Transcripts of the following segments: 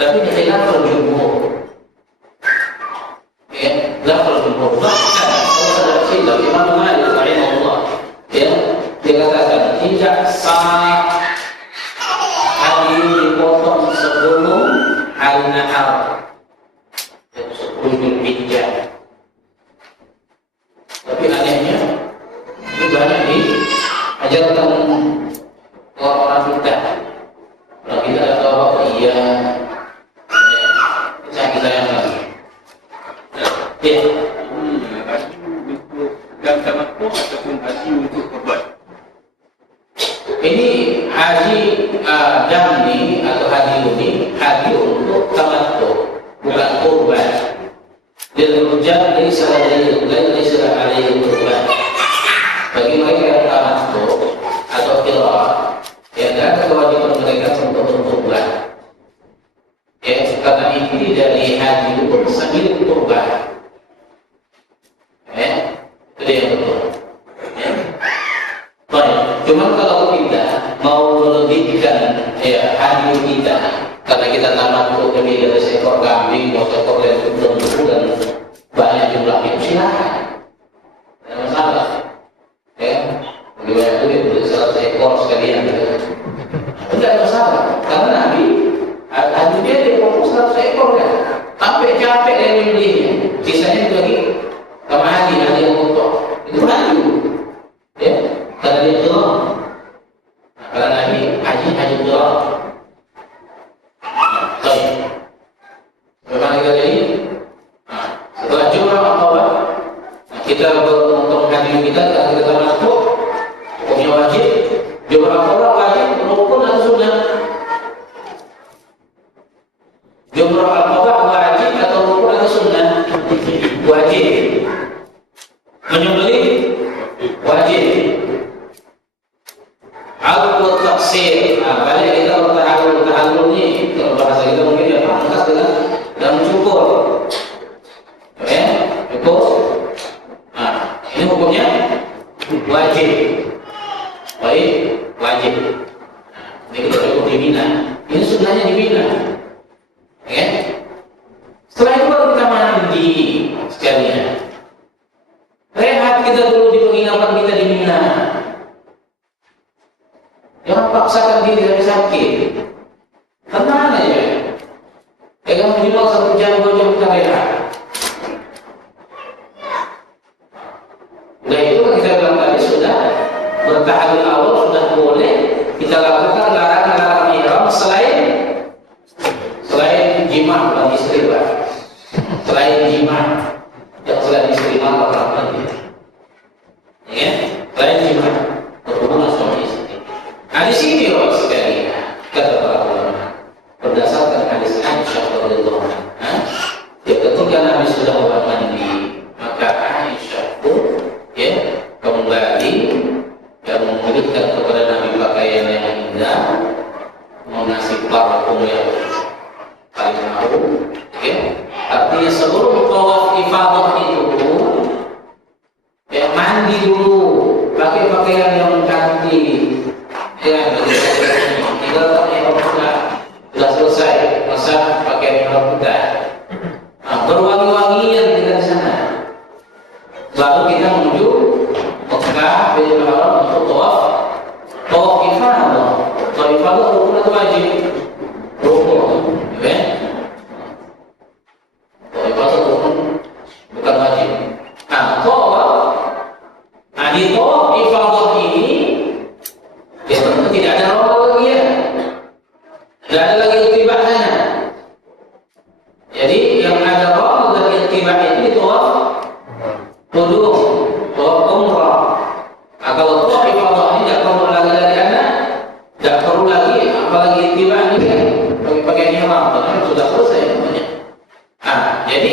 Tapi di khilaful jumhur, ya, khilaful jumhur. Bahkan saudara kita Imam Malik rahimahullah, ya, dia katakan tidak sah hadi dipotong sebelum al-nahar, 10 Dzulhijjah. Tapi anehnya ini banyak diajarkan orang-orang kita. Kalau kita ada tahu apa iya, kita yang lagi. Ya. Dan tamattu ataupun haji untuk korban. Ini haji damni atau haji ini haji untuk tamattu, bukan kurban. Dan rujak laisa alaihi kurban. Bagi mereka yang tamattu atau qirah, ya ada kewajiban mereka untuk berkurban. Ya, karena ini dari haji itu sambil kurban. Ya, itu dia yang betul. Ya. Baik, cuma kalau kita mau melebihkan ya haji kita, karena kita tamattu lebih dari seekor kambing atau seekor lembu dan banyak jumlahnya, silakan. Tidak masalah. Ya, bagaimana itu dia 100 ekor sekalian. Tidak masalah, karena Nabi haji dia fokus 100 ekor kan, sampai capek dia membelinya. Sisanya itu lagi sama haji yang untuk itu haji, ya, karena dia qirah. Karena Nabi haji qirah. Baik. Bagaimana kita jadi? Setelah Jumrah Aqabah, kita untuk haji kita tamattu, hukumnya wajib. Jumrah Aqabah wajib, rukun atau sunnah? Jumrah Aqabah wajib atau rukun atau sunnah? Wajib. Menyembelih wajib. Al-Qut tafsir. Balik kita tahallul ini, kalau bahasa kita mungkin ya pangkas dengan cukur. Ya, cukur. Ini hukumnya wajib. Baik, wajib. Ini kita cukup di Mina. Ini sunnahnya di Mina. Ya. Setelah itu baru kita mandi sekalian. Rehat kita dulu di penginapan kita di Mina. Jangan paksakan diri dari sakit. Tenang aja. Jangan minimal 1 jam 2 jam kita rehat. Nah itu kan kita bilang tadi sudah bertahallul awal sudah boleh kita lakukan larangan ihram selain jima bukan istri Pak. Selain jima, yang selain istri maka orang ya, selain jima berhubungan suami istri. Nah di sini sekali kata para ulama berdasarkan hadis Aisyah radhiyallahu anha, ya ketika Nabi sudah mandi maka Aisyah pun ya kembali dan memberikan kepada Nabi pakaian yang indah, mengasih parfum yang paling harum. Ya, artinya seluruh tawaf ifadah itu ya mandi dulu, pakai pakaian yang cantik. Ya, tinggal sudah selesai masa pakaian ihram kita. Nah, berwangi-wangian kita di sana. Lalu kita menuju Mekah, Baitul Haram untuk tawaf ifadah. Tawaf ifadah rukun atau wajib? Rukun, ya. Tawaf ifadah rukun, bukan wajib. Nah, di tawaf ifadah ini ya tentu tidak ada rawat lagi ya. Tidak ada lagi ittiba'nya. Jadi yang ada rawat dan ittiba' itu di tawaf qudum, tawaf umrah. Nah, kalau tawaf ifadah ini tidak perlu lagi dari anda, tidak perlu lagi apalagi ittiba' ini kan bagi pakaian ihram karena sudah selesai namanya. Nah, jadi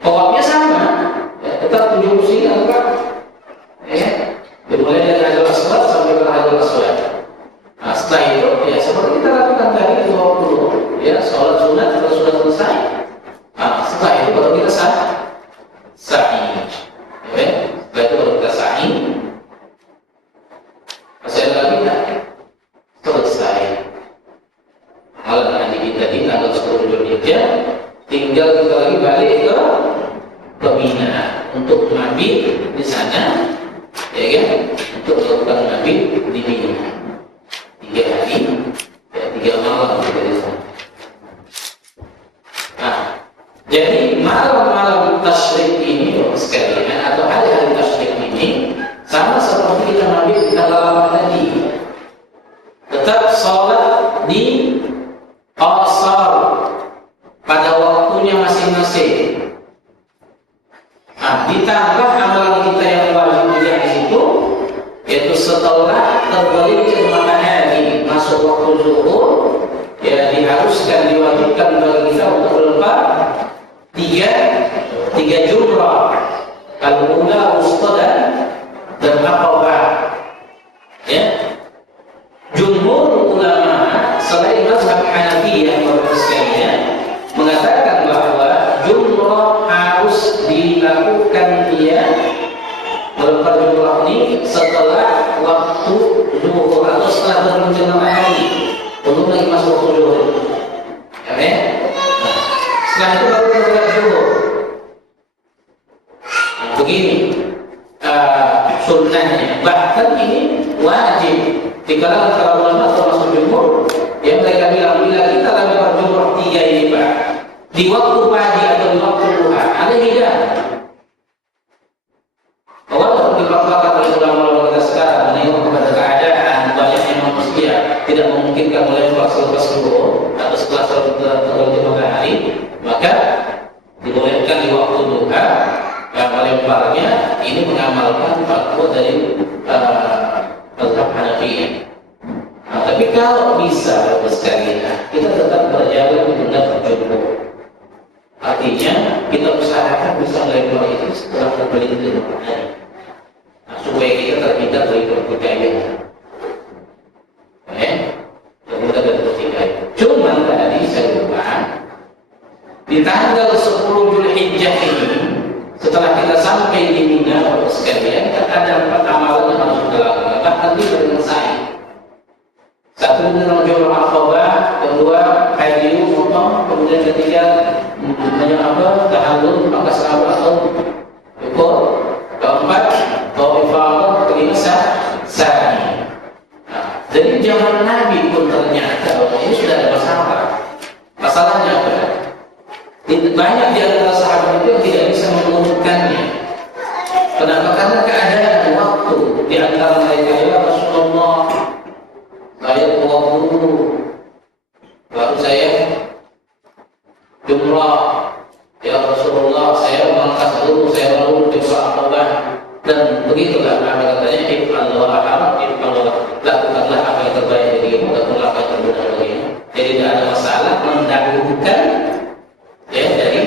tawafnya sama, ya, tetap 7 musim lengkap. Ya, dimulai dari Hajarul Aswad sampai ke Hajarul Aswad. Nah, setelah itu ya seperti kita lakukan tadi di waktu ya sholat sunat kita sudah selesai. Nah, setelah itu baru kita sa'i. Ya, setelah itu baru kita sa'i. Masih ada lagi tak? Selesai. Malam nanti kita tinggal 10 Juli. ya tinggal kita lagi balik ke Mina untuk mabit di sana, ya kan? Untuk melakukan mabit di Mina 3 hari, ya, 3 malam kita di sana. Nah, jadi malam-malam tasyrik ini sekalian atau hari-hari tasyrik ini sama seperti kita mabit di tanggal 8 tadi. Tetap sholat di qasar pada waktunya masing-masing. Nah, ditambah amalan kita yang wajib juga di situ, yaitu setelah tergelincir matahari masuk waktu zuhur, ya diharuskan, diwajibkan bagi kita untuk melempar tiga jumrah, al-ula, wusta dan aqabah. Ya, jumhur ulama selain mazhab Hanafiyah mengatakan bahwa jumrah harus dilakukan dia melempar jumrah ini setelah waktu zuhur atau setelah tergelincir matahari, belum lagi masuk waktu zuhur. Ya, nah, setelah itu baru kita zuhur. Nah, begini sunnahnya. Bahkan ini wajib di kalangan para ulama termasuk jumhur, yang mereka bilang bila kita lempar jumrah 3 ini Pak, di waktu pagi atau di waktu duha, ada hidayah. Walaupun dipaksakan oleh ulama-ulama kita sekarang menengok kepada keadaan banyaknya manusia tidak memungkinkan melempar selepas zuhur atau setelah tergelincir matahari, maka dibolehkan di waktu duha melemparnya. Ini mengamalkan fatwa dari mazhab Hanafiyah. Nah, tapi kalau bisa sekalian kita tetap berjalan di benar jumhur. Artinya kita usahakan bisa melempar itu setelah tergelincir matahari. Nah, supaya kita terhindar dari pertikaian. Terhindar dari pertikaian. Cuman tadi saya lupa, di tanggal 10 Zulhijjah ini, setelah kita sampai di Mina sekalian, ada 4 amalan yang harus kita lakukan. Bahkan itu dengan sa'i. Satu dengan jumrah aqabah, kedua hadiyu motong, kemudian ketiga tahallul pangkas rambut atau ukur, keempat tawaf ifadah, kelima sa'i. Nah, jadi zaman Nabi pun ternyata ini sudah ada masalah. Masalahnya apa? Banyak di antara sahabat itu yang tidak bisa mengurutkannya. Kenapa? Karena keadaan waktu. Di antara mereka, ya Rasulullah, saya tua dulu, baru saya jumrah. Ya Rasulullah, saya mangkas dulu, saya baru jumrah aqabah. Dan begitulah katanya, if'allah haram, if'allah, lakukanlah apa yang terbaik bagimu, lakukanlah apa yang terbenar bagimu. Jadi tidak ada masalah mendahulukan dari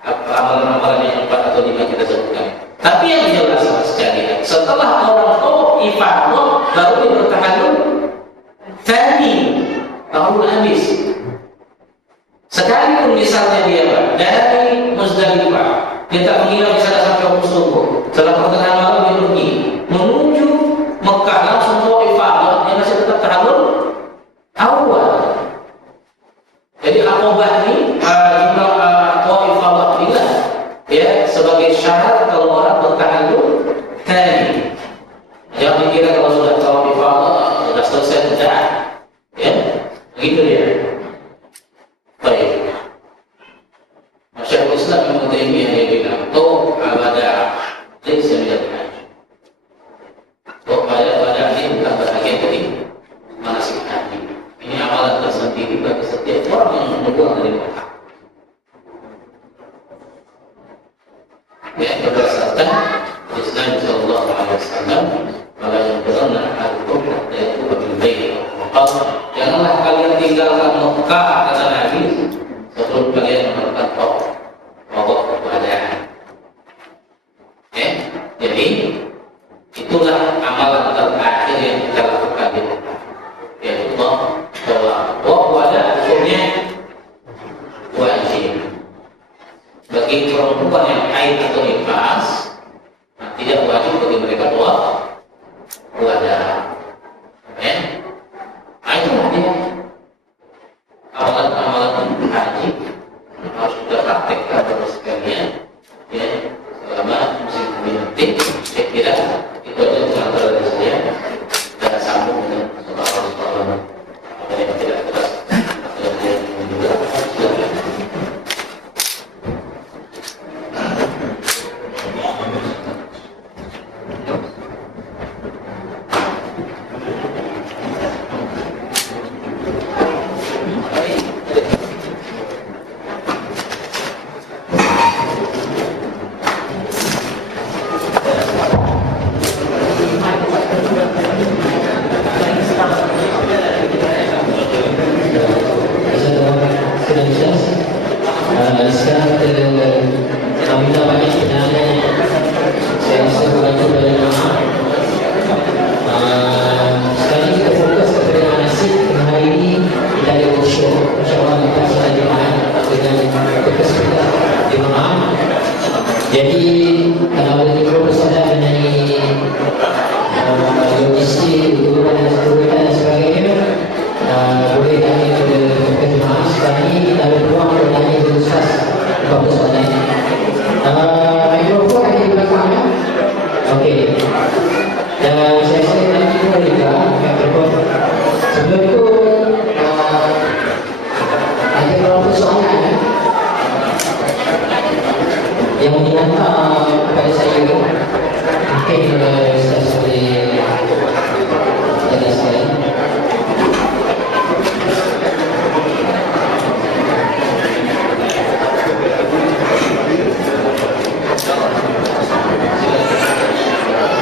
amalan-amalan yang 4 atau 5 kita sebutkan. Tapi yang jelas sekalian, setelah orang tawaf ifadah baru bertahallul tsani, tahallul habis. Sekalipun misalnya dia dari Muzdalifah, dia tak mengira misalnya sampai waktu subuh, setelah pertengahan malam dia pergi menuju Mekah langsung tawaf ifadah, dia masih tetap tahallul awal. Jadi aqabah ini sebagai syarat kalau orang bertahallul tsani. Jangan dikira kalau sudah tawaf ifadah sudah selesai sudah. Ya, begitu ya. Baik. Masyaikh Islam Ibnu Taimiyah dia bilang, "Tawaf ibadah laysa min al-hajj." Tawaf ibadah ini bukan bagian dari manasik haji. Ini amalan tersendiri bagi setiap orang yang menyeberang dari Mekah. Ya, berdasarkan Islam Sallallahu Alaihi Wasallam, maka yang benar al-Qur'an yaitu Abil Bayt. Janganlah kalian tinggalkan Mekah, kata Nabi, sebelum kalian melakukan tawaf kepadaan. Jadi itulah amalan terakhir yang kita lakukan di Mekah, yaitu tawaf kepadaan. Hukumnya wajib. Bagi perempuan yang haid atau nifas, tidak wajib bagi mereka tawaf wada. Nah, itulah dia amalan-amalan haji boleh tanya ke jemaah. Sekarang ini kita ada peluang untuk tanya ke Ustaz beberapa soalan. Mikrofon ada di belakangnya. Okey. Dan saya rasa nanti pun juga mikrofon. Sebelum itu ada beberapa soalan yang dihantar kepada saya. Mungkin saya boleh jelaskan.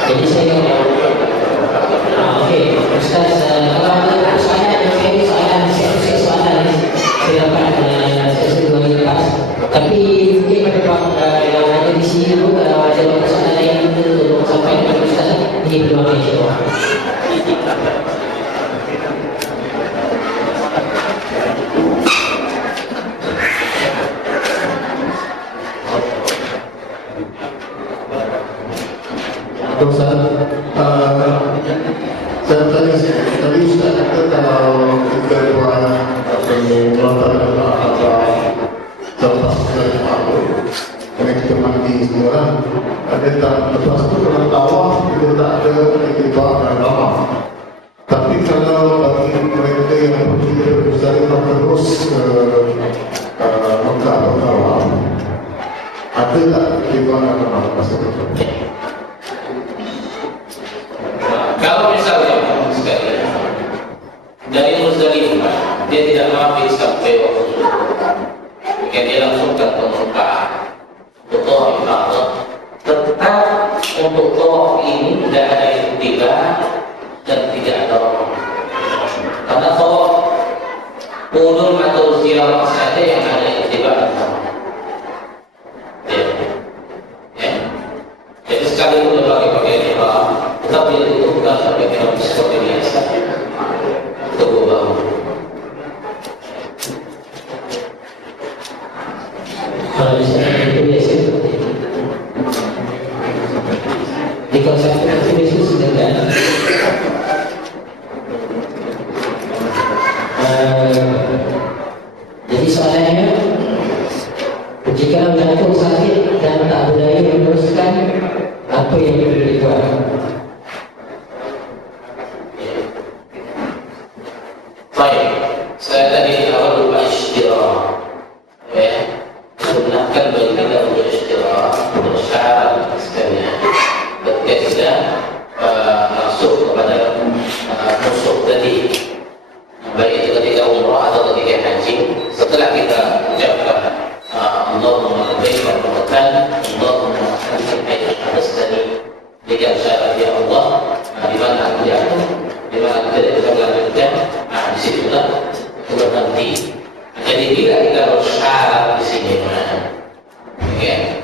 Jadi saya okey, Ustaz, kalau ada soalan yang soalan saya dapat saya boleh lepas. Tapi mungkin pada yang ada di sini pun kalau ada soalan lain untuk sampai kepada Ustaz, ini peluang insya-Allah. Ustaz, saya tadi Ustaz kata kalau kita buat melontarkan apa lepas dari apa, kena kita mandi semua. Ada tak lepas tu kalau tawaf kita tak ada iktibar dan lama. Tapi kalau bagi mereka yang pergi dari terus Mekah atau tawaf, ada tak iktibar dan lama masa itu? Kalau misalnya sekali dari Muzdalifah dia tidak mampir sampai waktu subuh, maka dia langsung ke Mekah untuk tawaf ifadah. Tetap untuk tawaf ini tidak ada iktibar dan tidak ada orang. Karena tawaf qudum atau ziarah saja yang ada iktibar. Jadi sekali itu pakai ihram, tetap dia itu bukan sampai ihram seperti biasa. Itu bahu. Kalau misalnya itu biasa seperti itu. Di kawasan itu biasa sedangkan jadi soalannya, jika jatuh sakit dan tak berdaya meneruskan, apa yang perlu dibuat? Baik, saya tadi awal lupa istirahat. Sunahkan bagi kita untuk istirahat, untuk syarat sekalian. Ketika kita masuk kepada musuh tadi, baik itu ketika umrah atau ketika haji, setelah kita ucapkan Allahumma labbaik wa rahmatan, Allahumma anzil ayat hadastani, tiga syarat ya Allah, di mana aku jatuh, di mana kita bisa melanjutkan, di situlah berhenti. Jadi bila kita bersyarat di sini, okay?